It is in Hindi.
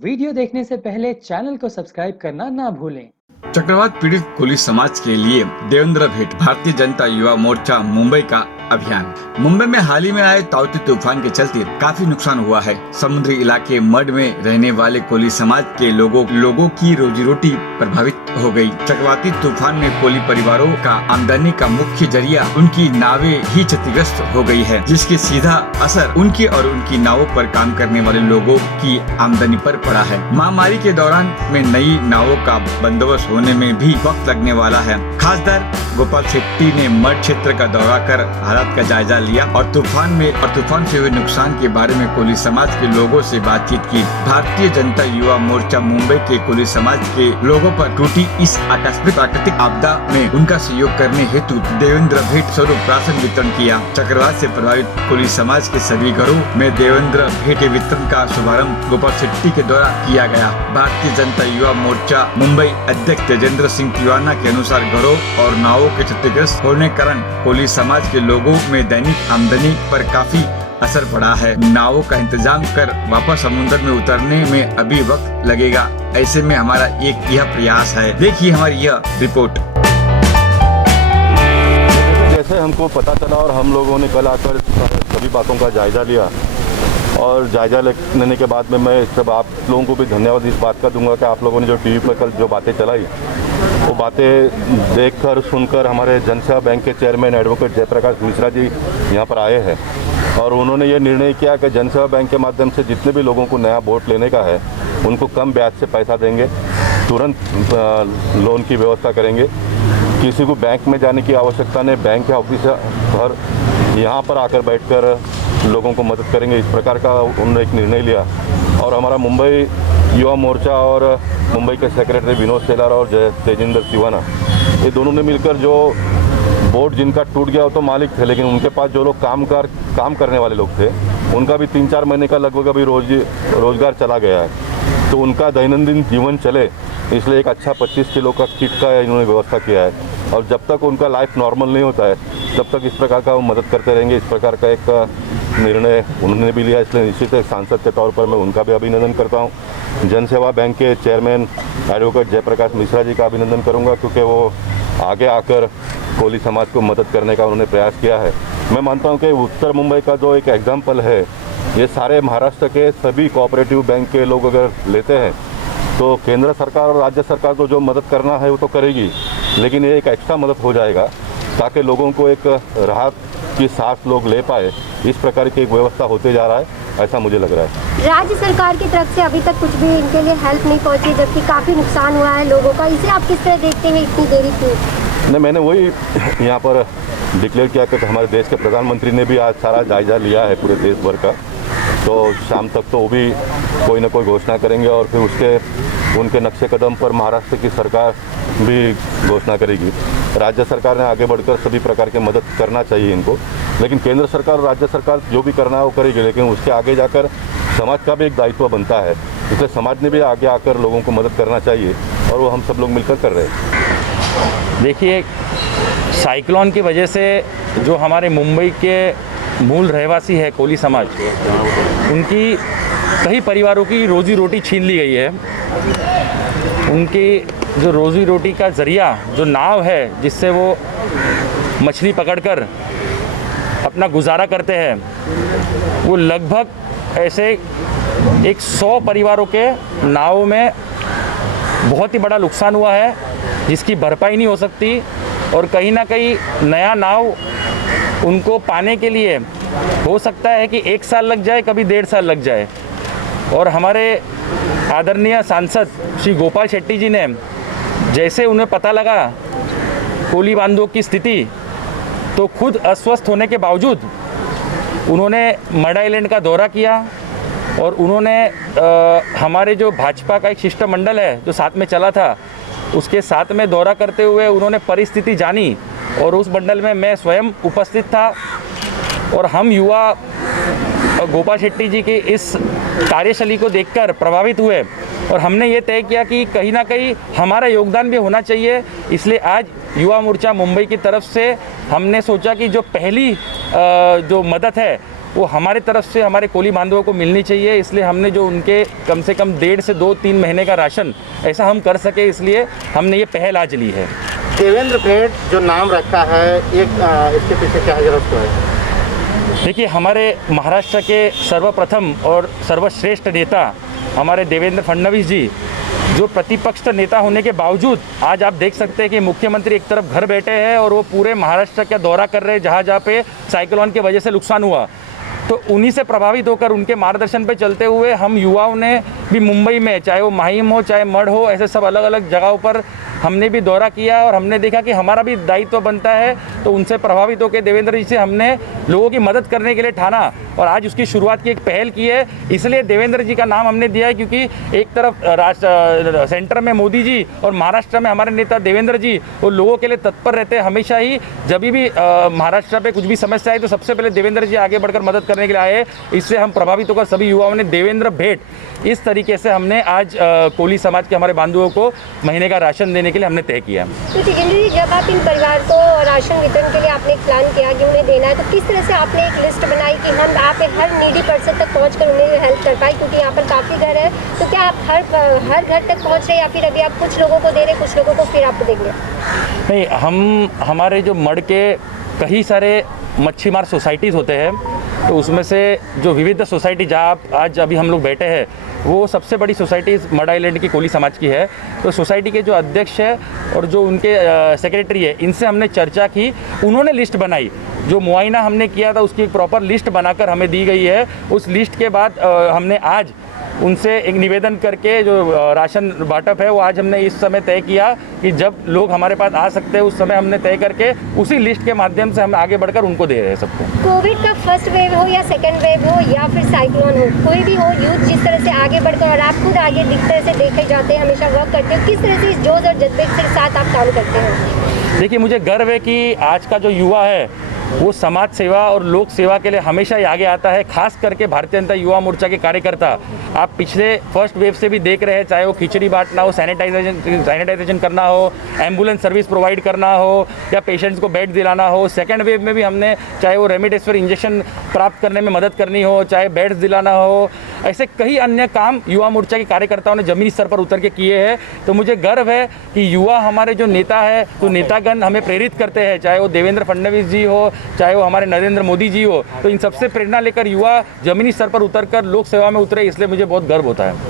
वीडियो देखने से पहले चैनल को सब्सक्राइब करना ना भूलें। चक्रवात पीड़ित कोली समाज के लिए देवेंद्र भेंट। भारतीय जनता युवा मोर्चा मुंबई का अभियान। मुंबई में हाल ही में आए ताउते तूफान के चलते काफी नुकसान हुआ है। समुद्री इलाके मड में रहने वाले कोली समाज के लोगों की रोजी रोटी प्रभावित हो गई। चक्रवाती तूफान में कोली परिवारों का आमदनी का मुख्य जरिया उनकी नावें ही क्षतिग्रस्त हो गई है, जिसके सीधा असर उनके और उनकी नावों पर काम करने वाले लोगों की आमदनी पर पड़ा है। महामारी के दौरान में नई नावों का बंदोबस्त होने में भी वक्त लगने वाला है। खासदार गोपाल शेट्टी ने मड क्षेत्र का दौरा कर हालात का जायजा लिया और तूफान से हुए नुकसान के बारे में कोली समाज के लोगों से बातचीत की। भारतीय जनता युवा मोर्चा मुंबई के कोली समाज के लोगों पर टूटी इस आकस्मिक प्राकृतिक आपदा में उनका सहयोग करने हेतु देवेंद्र भेंट स्वरूप राशन वितरण किया। चक्रवात से प्रभावित कोली समाज के सभी घरों में देवेंद्र भेंट के वितरण का शुभारंभ गोपाल शेट्टी के द्वारा किया गया। भारतीय जनता युवा मोर्चा मुंबई अध्यक्ष तेजेंद्र सिंह तिवाना के अनुसार घरों और नावों के क्षतिग्रस्त होने के कारण कोली समाज के लोगों में दैनिक आमदनी पर काफी असर पड़ा है। नावों का इंतजाम कर वापस समुद्र में उतरने में अभी वक्त लगेगा। ऐसे में हमारा एक यह प्रयास है। देखिए हमारी यह रिपोर्ट। जैसे हमको पता चला और हम लोगों ने कल आकर सभी बातों का जायजा लिया और जायजा लेने के बाद में मैं सब आप लोगों को भी धन्यवाद इस बात का दूंगा कि आप लोगों ने जो टीवी पर कल जो बातें चलाई वो बातें देखकर सुनकर हमारे जनसेवा बैंक के चेयरमैन एडवोकेट जयप्रकाश मिश्रा जी यहाँ पर आए हैं और उन्होंने ये निर्णय किया कि जनसेवा बैंक के माध्यम से जितने भी लोगों को नया वोट लेने का है उनको कम ब्याज से पैसा देंगे, तुरंत लोन की व्यवस्था करेंगे। किसी को बैंक में जाने की आवश्यकता नहीं, बैंक के ऑफिस पर यहाँ पर आकर बैठकर लोगों को मदद करेंगे। इस प्रकार का उन्होंने एक निर्णय लिया और हमारा मुंबई युवा मोर्चा और मुंबई के सेक्रेटरी विनोद सेलार और तेजेंद्र तिवाना ये दोनों ने मिलकर जो बोर्ड जिनका टूट गया वो तो मालिक थे, लेकिन उनके पास जो लोग काम करने वाले लोग थे उनका भी 3-4 महीने का लगभग अभी रोजगार चला गया है, तो उनका दैनंदिन जीवन चले इसलिए एक अच्छा 25 किलो का किट का इन्होंने व्यवस्था किया है और जब तक उनका लाइफ नॉर्मल नहीं होता है तब तक इस प्रकार का वो मदद करते रहेंगे। इस प्रकार का एक निर्णय उन्होंने भी लिया, इसलिए निश्चित एक सांसद के तौर पर मैं उनका भी अभिनंदन करता हूँ। जनसेवा बैंक के चेयरमैन एडवोकेट जयप्रकाश मिश्रा जी का अभिनंदन करूँगा क्योंकि वो आगे आकर कोली समाज को मदद करने का उन्होंने प्रयास किया है। मैं मानता हूँ कि उत्तर मुंबई का जो एक एग्जाम्पल है ये सारे महाराष्ट्र के सभी कोऑपरेटिव बैंक के लोग अगर लेते हैं तो केंद्र सरकार और राज्य सरकार को जो मदद करना है वो तो करेगी, लेकिन ये एक एक्स्ट्रा मदद हो जाएगा ताकि लोगों को एक राहत की सांस लोग ले पाए। इस प्रकार की एक व्यवस्था होते जा रहा है, ऐसा मुझे लग रहा है। राज्य सरकार की तरफ से अभी तक कुछ भी इनके लिए हेल्प नहीं पहुंची, जबकि काफ़ी नुकसान हुआ है लोगों का। इसे आप किस तरह देखते हैं इतनी देरी क्यों? नहीं, मैंने वही यहाँ पर डिक्लेयर किया कि हमारे देश के प्रधानमंत्री ने भी आज सारा जायजा लिया है पूरे देश भर का, तो शाम तक तो वो भी कोई ना कोई घोषणा करेंगे और फिर उनके नक्शे कदम पर महाराष्ट्र की सरकार भी घोषणा करेगी। राज्य सरकार ने आगे बढ़कर सभी प्रकार की मदद करना चाहिए इनको, लेकिन केंद्र सरकार और राज्य सरकार जो भी करना है वो करेगी, लेकिन उसके आगे जाकर समाज का भी एक दायित्व बनता है, इसलिए समाज ने भी आगे आकर लोगों को मदद करना चाहिए और वो हम सब लोग मिलकर कर रहे हैं। देखिए, साइक्लोन की वजह से जो हमारे मुंबई के मूल रहवासी है कोली समाज, उनकी कई परिवारों की रोजी रोटी छीन ली गई है। उनकी जो रोजी रोटी का ज़रिया जो नाव है जिससे वो मछली पकड़कर अपना गुजारा करते हैं, वो लगभग ऐसे 100 परिवारों के नावों में बहुत ही बड़ा नुकसान हुआ है जिसकी भरपाई नहीं हो सकती और कहीं ना कहीं नया नाव उनको पाने के लिए हो सकता है कि 1 साल लग जाए, कभी 1.5 साल लग जाए। और हमारे आदरणीय सांसद श्री गोपाल शेट्टी जी ने जैसे उन्हें पता लगा कोली बांधों की स्थिति, तो खुद अस्वस्थ होने के बावजूद उन्होंने मड आइलैंड का दौरा किया और उन्होंने हमारे जो भाजपा का एक शिष्टमंडल है जो साथ में चला था उसके साथ में दौरा करते हुए उन्होंने परिस्थिति जानी और उस मंडल में मैं स्वयं उपस्थित था और हम युवा गोपाल शेट्टी जी की इस कार्यशैली को देखकर प्रभावित हुए और हमने ये तय किया कि कहीं ना कहीं हमारा योगदान भी होना चाहिए। इसलिए आज युवा मोर्चा मुंबई की तरफ से हमने सोचा कि जो पहली जो मदद है वो हमारे तरफ से हमारे कोली बांधवों को मिलनी चाहिए। इसलिए हमने जो उनके कम से कम 1.5 से 2-3 महीने का राशन ऐसा हम कर सके, इसलिए हमने ये पहल आज ली है। देवेंद्र भेंट जो नाम रखा है, इसके पीछे क्या जरूरत है? देखिए, हमारे महाराष्ट्र के सर्वप्रथम और सर्वश्रेष्ठ नेता हमारे देवेंद्र फडणवीस जी, जो प्रतिपक्ष नेता होने के बावजूद आज आप देख सकते हैं कि मुख्यमंत्री एक तरफ घर बैठे हैं और वो पूरे महाराष्ट्र का दौरा कर रहे हैं जहाँ पे साइक्लोन की वजह से नुकसान हुआ। तो उन्हीं से प्रभावित होकर उनके मार्गदर्शन पे चलते हुए हम युवाओं ने भी मुंबई में, चाहे वो माहिम हो चाहे मढ़ हो, ऐसे सब अलग अलग जगहों पर हमने भी दौरा किया और हमने देखा कि हमारा भी दायित्व बनता है। तो उनसे प्रभावित होकर देवेंद्र जी से हमने लोगों की मदद करने के लिए ठाना और आज उसकी शुरुआत की, एक पहल की है। इसलिए देवेंद्र जी का नाम हमने दिया है क्योंकि एक तरफ सेंटर में मोदी जी और महाराष्ट्र में हमारे नेता देवेंद्र जी वो लोगों के लिए तत्पर रहते हैं हमेशा ही। जब भी महाराष्ट्र पे कुछ भी समस्या आई तो सबसे पहले देवेंद्र जी आगे बढ़कर मदद करने के लिए आए। इससे हम प्रभावित होकर सभी युवाओं ने देवेंद्र भेंट इस तरीके से हमने आज कोली समाज के हमारे बांधवों को महीने का राशन देने के लिए हमने तय किया। तो जितेंद्र जी, जब आप इन परिवार को राशन वितरण के लिए आपने एक प्लान किया कि उन्हें देना है, तो किस तरह से आपने एक लिस्ट बनाई कि हम आप हर नीडी पर्सन तक पहुंचकर उन्हें हेल्प कर पाए? क्योंकि यहाँ पर काफ़ी घर है, तो क्या आप हर घर तक पहुँच रहे हैं या फिर अभी आप कुछ लोगों को दे रहे, कुछ लोगों को फिर आप देंगे? नहीं, हम हमारे जो मढ़ के कई सारे मच्छीमार सोसाइटीज़ होते हैं, तो उसमें से जो विविध सोसाइटी जहाँ आज अभी हम लोग बैठे हैं वो सबसे बड़ी सोसाइटी मढ़ आइलैंड की कोली समाज की है। तो सोसाइटी के जो अध्यक्ष है और जो उनके सेक्रेटरी है, इनसे हमने चर्चा की, उन्होंने लिस्ट बनाई। जो मुआयना हमने किया था उसकी एक प्रॉपर लिस्ट बनाकर हमें दी गई है। उस लिस्ट के बाद हमने आज उनसे एक निवेदन करके जो राशन बांटअप है वो आज हमने इस समय तय किया कि जब लोग हमारे पास आ सकते हैं उस समय हमने तय करके उसी लिस्ट के माध्यम से हम आगे बढ़कर उनको दे रहे हैं सबको। कोविड का फर्स्ट वेव हो या सेकेंड वेव हो या फिर साइक्लोन हो, कोई भी हो, यूथ जिस तरह से आगे बढ़कर, और आप खुद आगे दिख तरह से देखे जाते हैं, हमेशा वर्क करते हो, किस तरह से इस जोश और जज्बे के साथ आप काम करते हैं? देखिए, मुझे गर्व है कि आज का जो युवा है वो समाज सेवा और लोक सेवा के लिए हमेशा ही आगे आता है। खास करके भारतीय जनता युवा मोर्चा के कार्यकर्ता आप पिछले फर्स्ट वेव से भी देख रहे हैं, चाहे वो खिचड़ी बांटना हो, सैनिटाइजेशन करना हो, एम्बुलेंस सर्विस प्रोवाइड करना हो या पेशेंट्स को बेड दिलाना हो। सेकेंड वेव में भी हमने चाहे वो रेमडेसिविर इंजेक्शन प्राप्त करने में मदद करनी हो, चाहे बेड्स दिलाना हो, ऐसे कई अन्य काम युवा मोर्चा के कार्यकर्ताओं ने जमीनी स्तर पर उतर के किए हैं। तो मुझे गर्व है कि युवा हमारे जो नेता है, तो नेतागण हमें प्रेरित करते हैं, चाहे वो देवेंद्र फडणवीस जी हो, चाहे वो हमारे नरेंद्र मोदी जी हो। तो इन सबसे प्रेरणा लेकर युवा जमीनी स्तर पर उतरकर लोक सेवा में उतरे, इसलिए मुझे बहुत गर्व होता है।